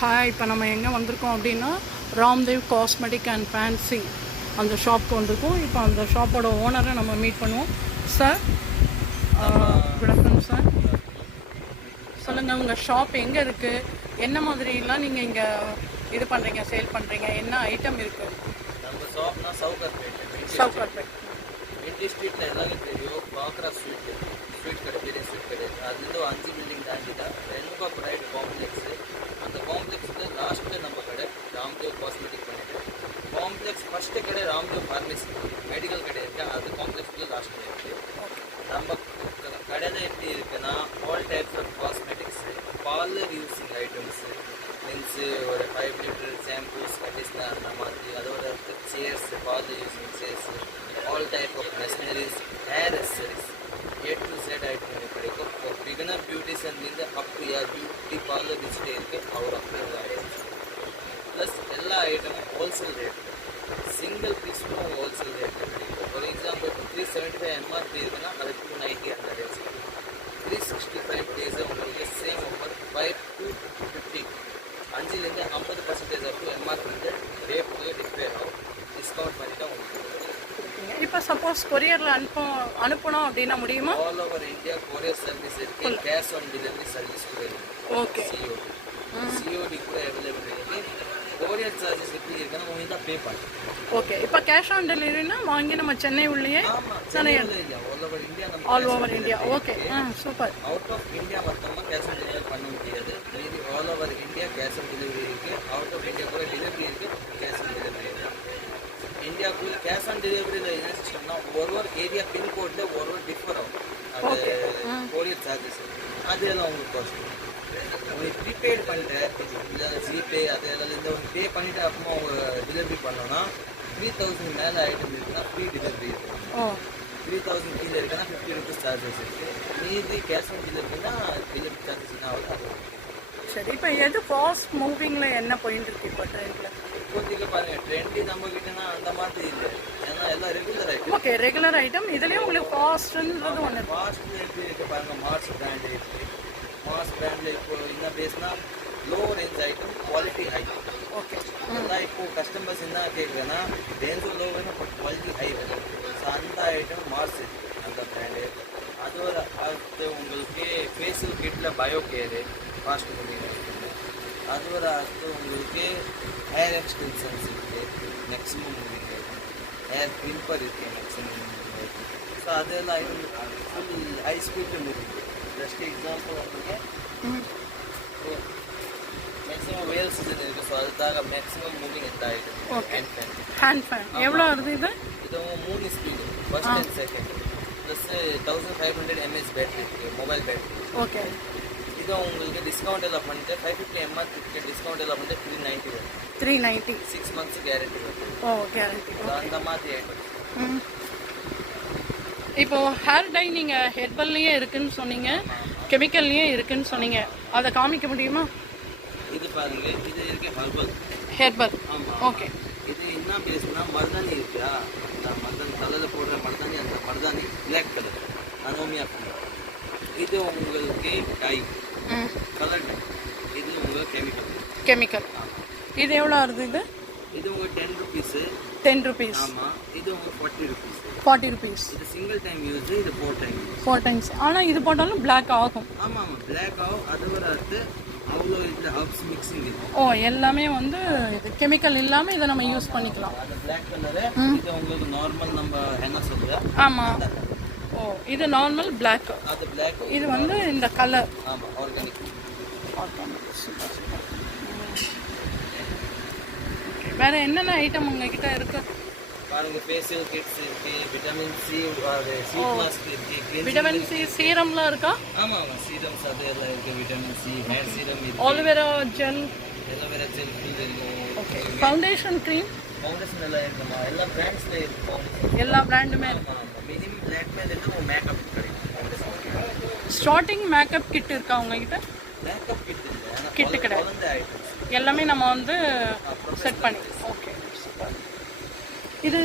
Hi, இப்போ நம்ம எங்கே வந்திருக்கோம் அப்படின்னா ராம்தேவ் காஸ்மெட்டிக் அண்ட் ஃபேன்சி அந்த ஷாப்க்கு வந்திருக்கோம். இப்போ அந்த ஷாப்போட ஓனரை நம்ம மீட் பண்ணுவோம். Sir, good afternoon sir. சொல்லுங்கள், உங்கள் ஷாப் எங்கே இருக்குது, என்ன மாதிரிலாம் நீங்கள் இங்கே இது பண்ணுறீங்க, சேல் பண்ணுறீங்க, என்ன ஐட்டம் இருக்குது? நம்ம ஷாப்னா சவுகார்பேட் மின்டி ஸ்ட்ரீட்டில் எல்லாரும் தெரியும். பாக்ரா ஸ்வீட் கடை, பெரிய ஸ்வீட் கடை. அதுலேருந்து 5 பில்டிங் தாண்டி தான் ரெண்டு ப்ரைவேட் காம்ப்ளெக்ஸு. அந்த காம்ப்ளெக்ஸில் லாஸ்ட்டில் நம்ம கடை ராம்தேவ் காஸ்மெட்டிக் பண்ணிட்டு, காம்ப்ளெக்ஸ் ஃபஸ்ட்டு கடை ராம்தேவ் ஃபார்மசி மெடிக்கல் கடை இருக்குது. அது காம்ப்ளெக்ஸில் லாஸ்ட்டில் இருக்குது. நம்ம கடையில் எப்படி இருக்குன்னா, all types of cosmetics, parlour using items means ஒரு 5 லிட்டர் ஷாம்பூஸ், கண்டிஷ்னர் அந்த மாதிரி, அதோட chairs, parlour using chairs, all type of machineries, hair accessories, A to Z item கிடைக்கும். ஒரு பிகினர் பியூட்டிஷியன்லேருந்து அப் டு யார் பியூட்டி பார்லர் விசிட்டே இருக்குது. அவர் அப்படியே ஐட்டம்ஸ் ப்ளஸ் எல்லா ஐட்டமும் ஹோல்சேல் ரேட்டு, சிங்கிள் பீஸும் ஹோல்சேல் ரேட்டு கிடைக்கும். ஃபார் எக்ஸாம்பிள் 375 MRP இருக்குன்னா அது 290 அந்த ரேட்ஸ். 365 டேஸு உங்களுக்கு same offer 5 to 50, 5லேருந்து 50% up to MRP வந்து ரேட்டு டிஃபர் ஆகும். டிஸ்கவுண்ட் பண்ணி தான் உங்களுக்கு. இப்போ சப்போஸ் கொரியரில் அனுப்பணும் அப்படின்னா முடியுமா? All over India courier service இருக்குது. கேஷ் ஆன் டெலிவரி சர்வீஸ் கூட இருக்குது. ஓகே, சிஓடி கூட அவைலபிள் இருக்குது. கொரியர் சார்ஜஸ் எப்படி இருக்குன்னா உங்களுக்கு தான் பே பண்ணுறோம். ஓகே, இப்போ கேஷ் ஆன் டெலிவரினா வாங்கி நம்ம சென்னை உள்ளேயே சென்னை இல்லையா, ஆல் ஓவர் இந்தியா. நம்ம all over India. Okay, super. Out of India மொத்தமாக கேஷ் ஆன் டெலிவரி பண்ண முடியாது. மீதி all over India cash on delivery இருக்குது. அவுட் ஆஃப் இந்தியா கூட டெலிவரி இருக்குது, கேஷ் ஆன் டெலிவரி இருக்குது. இந்தியாவுக்குள்ள கேஷ் ஆன் டெலிவரியில் என்ன சிஸ்டம்னா, ஒரு ஏரியா பின்கோடில் ஒரு டிஃபர் ஆகும். அது கொரியர் சார்ஜஸ் அதெல்லாம் உங்களுக்கு காஸ்ட். உங்களுக்கு ப்ரீபெய்டு பண்ணிட்டு இல்லை ஜிபே அதெல்லாம் இந்த ஒரு பே பண்ணிவிட்டு அப்புறமா அவங்க டெலிவரி பண்ணோன்னா 3000 மேலே ஐட்டம் இருக்குன்னா ஃப்ரீ டெலிவரி இருக்குது. 3000 கீழே இருக்குன்னா 50 rupees சார்ஜஸ் இருக்குது. மீதி கேஷ் ஆன் டெலிவரினா டெலிவரி சார்ஜஸ் என்ன ஆகுது அது. சரி, இப்போ எது ஃபாஸ்ட் மூவிங்கில் என்ன போயிட்டு இருக்கு இப்போ ட்ரெண்டில்? இப்போதைக்கு பாருங்கள், ட்ரெண்டி நம்ம கிட்டனா அந்த மாதிரி இல்லை. ஏன்னா எல்லாம் regular item. Okay, regular item. இதுலேயும் உங்களுக்கு ஃபாஸ்ட்ன்றது ஒன்று. ஃபாஸ்ட் எப்படி இருக்குது பாருங்கள், மார்ஸ் பிராண்டு இருக்குது. மார்ஸ் பிராண்டில் இப்போ என்ன பேசுனா low range item, quality high. Okay, எல்லாம் இப்போது கஸ்டமர்ஸ் என்ன கேட்குறேன்னா, ரேஞ்சும் லோ வேணும் பட் குவாலிட்டி ஹை வேணும். ஸோ அந்த ஐட்டம் மார்ஸ் அந்த பிராண்டு. அதோட அடுத்து உங்களுக்கு ஃபேஷியல் கிட்டில் பயோ கேரு ஃபாஸ்ட் மூவிங் ஐட்டம். அதோட அடுத்து உங்களுக்கு ஹேர் எக்ஸ்டென்ஷன்ஸ் இருக்குது, maximum moving item. Hair clipper இருக்குது, மேக்ஸிமம் மூவிங் ஐட்டம். ஸோ அதெல்லாம் ஐட்டம் ஃபுல் ஹை ஸ்பீடில் மூவிங். ஜஸ்ட் எக்ஸாம்பிள் வந்துங்க, மேக்ஸிமம் வேல் சீசன் இருக்குது. ஸோ அதுக்காக மேக்ஸிமம் மூவிங் எந்த ஐட்டம் ஹேண்ட் ஃபேன் எவ்வளோ வருது இது? இதுவும் 3 speed, first and second. Plus 1500 mAh battery இருக்குது, மொபைல் பேட்டரி. ஓகே, இது உங்களுக்கு டிஸ்கவுண்ட் எல்லாம் பண்ணிட்டு 550 MRP டிஸ்கவுண்ட் எல்லாம் பண்ணிட்டு 390 வரும். 390 6 months கேரண்டி வரும். ஓ, கேரண்டி. அந்த மாதிரி ஐட்டம். இப்போ ஹேர் டை நீங்கள் ஹெர்பல்லையே இருக்குன்னு சொன்னீங்க, கெமிக்கல்லையே இருக்குன்னு சொன்னீங்க. அதை காமிக்க முடியுமா? இது பாருங்க, இது இருக்கு ஹெர்பல். ஆமாம். ஓகே, இது என்ன பேசுனா மருதாணி இருக்கா, அந்த மருதாணி தலையில் போடுற மருதாணி, அந்த மருதாணி பிளாக் கலர் அனோமியா. இது உங்களுக்கு டை கலர் டை. இது உங்களுக்கு கெமிக்கல். இது எவ்வளோ வருது? இது உங்களுக்கு 10 rupees. 10 rupees. ஆமாம். இது உங்களுக்கு 40 rupees. 40 rupees. இது சிங்கிள் டைம் யூஸ், இது 4 times. ஆனால் இது போட்டாலும் பிளாக் ஆகும். ஆமாம், பிளாக் ஆகும். அது ஒரு அடுத்து அவ்வளோ இதில் ஹர்ப்ஸ் மிக்சிங் இருக்கும். ஓ, எல்லாமே வந்து இது கெமிக்கல் இல்லாமல் இதை நம்ம யூஸ் பண்ணிக்கலாம். அது பிளாக் கலரு. இது உங்களுக்கு நார்மல் நம்ம என்ன சொல்லுதா? ஆமாம். ஓ, இது நார்மல் பிளாக். அது பிளாக். இது வந்து இந்த கலர். ஆமாம், ஆர்கானிக். சூப்பர். வேறு என்னென்ன ஐட்டம் உங்ககிட்ட இருக்கு? பாருங்க, ஃபேஷியல் கிட்ஸ் இருக்கு, விட்டமின் சி சீட் மாஸ்க் இருக்கு, விட்டமின் சி சீரம்லாம் இருக்கா? ஆமாம், சீரம்ஸ் அது எல்லாம் இருக்கு. விட்டமின் சி ஹேர் சீரம் இருக்கு, ஆலோவேரா ஜெல் ஜெல் இருக்கு. ஓகே, ஃபவுண்டேஷன் க்ரீம் ஃபவுண்டேஷன் எல்லாம் இருக்குமா, எல்லா பிராண்ட்ஸ்ல இருக்கு. எல்லா பிராண்டுமே இருக்கு. மினிமம் பிளாக் மேல இருந்து மேக்கப் கிடைக்கும். ஸ்டார்டிங் மேக்கப் கிட் இருக்கா உங்ககிட்ட? மேக்கப் கிட் இல்லை, கிட்டு கிடையாது, எல்லாமே நம்ம வந்து செட் பண்ணி. Okay, super. இது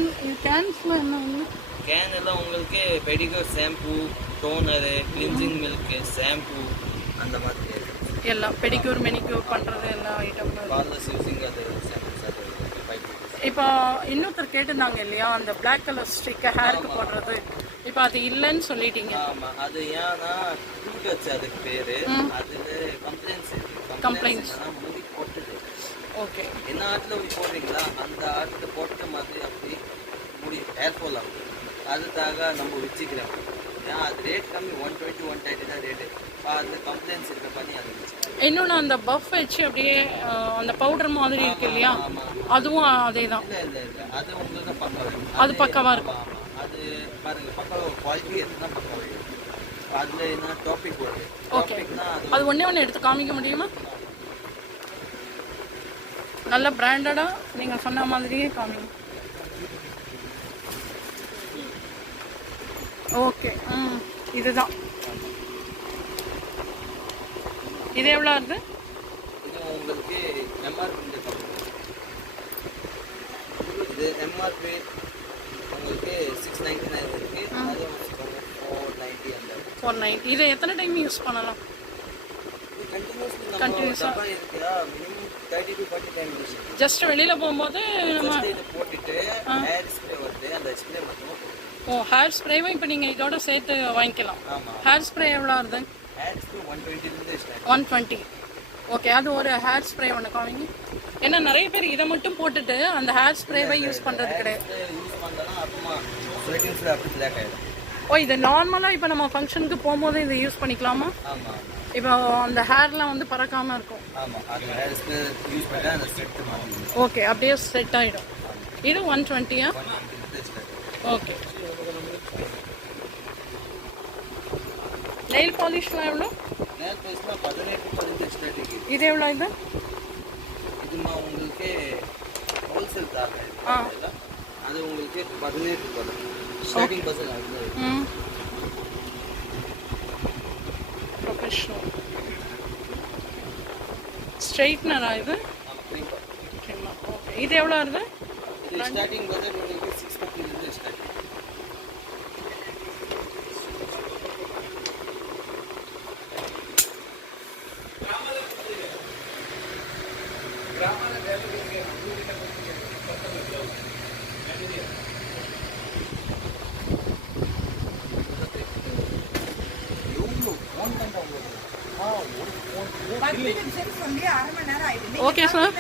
கேன்ஸில் என்ன ஒன்று? கேன் எல்லாம் உங்களுக்கு pedicure shampoo, toner, cleansing milk, shampoo அந்த மாதிரி. எல்லாம் பெடிக்யூர் மெனிக்யூர் பண்ணுறது எல்லா ஐட்டமும். கார்லஸ் யூசிங் அது சாம்பிள்ஸ் அது 5 rupees. இப்போ இன்னொருத்தர் கேட்டிருந்தாங்க இல்லையா அந்த பிளாக் கலர் ஸ்டிக்கை ஹேருக்கு போடுறது, இப்போ அது இல்லைன்னு சொல்லிட்டீங்க. ஆமா, அது ஏன்னா ரூட் வச்சு அதுக்கு பேரு. அதுல கம்ப்ளைண்ட்ஸ் முடி போட்டுது. ஓகே, என்ன ஆட்டில் போய் போடுறீங்களா அந்த ஆட்டில் போட்ட மாதிரி அப்படி முடி ஹேர் ஃபால் ஆகும். அதுக்காக நம்ம வச்சுக்கிறோம். ஏன் அது ரேட் கம்மி 120 130 தான் ரேட்டு. அதில் கம்ப்ளைண்ட்ஸ் இருக்க பண்ணி அது வச்சுக்கிறேன். இன்னொன்று அந்த பஃப் வச்சு அப்படியே அந்த பவுடர் மாதிரி இருக்கு இல்லையா, அதுவும் அதே தான். இல்லை அது உங்களுக்கு பக்கம் அது பக்கவாக இருக்கும். அது பாருங்க பக்கம் குவாலிட்டி எதுனா பக்கம் வரும். அதில் என்ன டாபிக் வருது. ஓகே, அது ஒன்று எடுத்து காமிக்க முடியுமா? நல்ல பிராண்டடாக நீங்கள் சொன்ன மாதிரியே காமிங்க. ஓகே, இதுதான். இது எவ்வளோ வருது? இது உங்களுக்கு எம்ஆர்பி இது எம்ஆர்பி உங்களுக்கு 699 இருக்கு. அது 490 அந்த 490. இதை எத்தனை டைம் யூஸ் பண்ணலாம்? கண்டினியூஸாக இருக்குதா? Minimum 30 to 40 time use. Just வெளியில் போகும்போது நம்ம இதை போட்டுட்டு ஹேர் ஸ்ப்ரே வருது அந்த ஸ்ப்ரே மட்டும். ஓ, ஹேர் ஸ்ப்ரேவும் இப்போ நீங்கள் இதோட சேர்த்து வாங்கிக்கலாம். ஆமாம், ஹேர் ஸ்ப்ரே எவ்வளோ வருது? Hair spray 120 start. 120. ஓகே, அது ஒரு ஹேர் ஸ்ப்ரே ஒன்று காமிங்க. ஏன்னா நிறைய பேர் இதை மட்டும் போட்டுட்டு அந்த ஹேர் ஸ்ப்ரேவை யூஸ் பண்ணுறது கிடையாது. யூஸ் பண்ணலாம் அப்புறமா ஸ்வெட்டிங்ஸ்ல அப்படி பிளாக் ஆயிடும். ஓ, இது நார்மலாக இப்போ நம்ம ஃபங்க்ஷனுக்கு போகும்போது இதை யூஸ் பண்ணிக்கலாமா? ஆமாம், இப்போ அந்த ஹேர்லாம் வந்து பறக்காமல் இருக்கும். ஆமாம், அது ஹேர் ஸ்ப்ரே யூஸ் பண்ணா அந்த செட் மாதிரி. ஓகே, அப்படியே செட் ஆகிடும். இது 120. ஓகே, நெயில் பாலிஷ்லாம் எவ்வளோ? நெயில் பாலிஷ்லாம் 18 to 15 ஸ்டார்டிங். இது எவ்வளோ? இது இதுமா உங்களுக்கு ஹோல்சேல் தரேன். அது உங்களுக்கு 18 வரும் ஸ்டார்டிங் பர்சன். அது ப்ரொஃபஷனல் ஸ்ட்ரைட்னரா இது? ஓகே, இது எவ்வளோ வருது? இது ஸ்டார்டிங் பட்ஜெட் உங்களுக்கு 650 இருந்து ஸ்டார்ட். ஓகே சார்,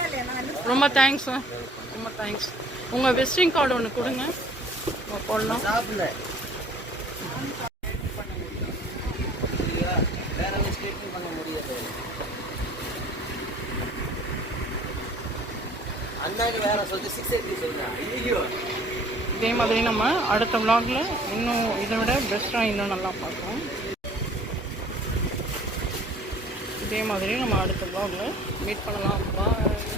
ரொம்ப தேங்க்ஸ் சார், ரொம்ப தேங்க்ஸ். உங்கள் விசிட்டிங் கார்டு ஒன்று கொடுங்க, போடலாம். இதே மாதிரி நம்ம அடுத்த vlogல இன்னும் இதை விட பெஸ்ட்டாக இன்னும் நல்லா பார்ப்போம். இதே மாதிரி நம்ம அடுத்த vlogல மீட் பண்ணலாம். பாய்.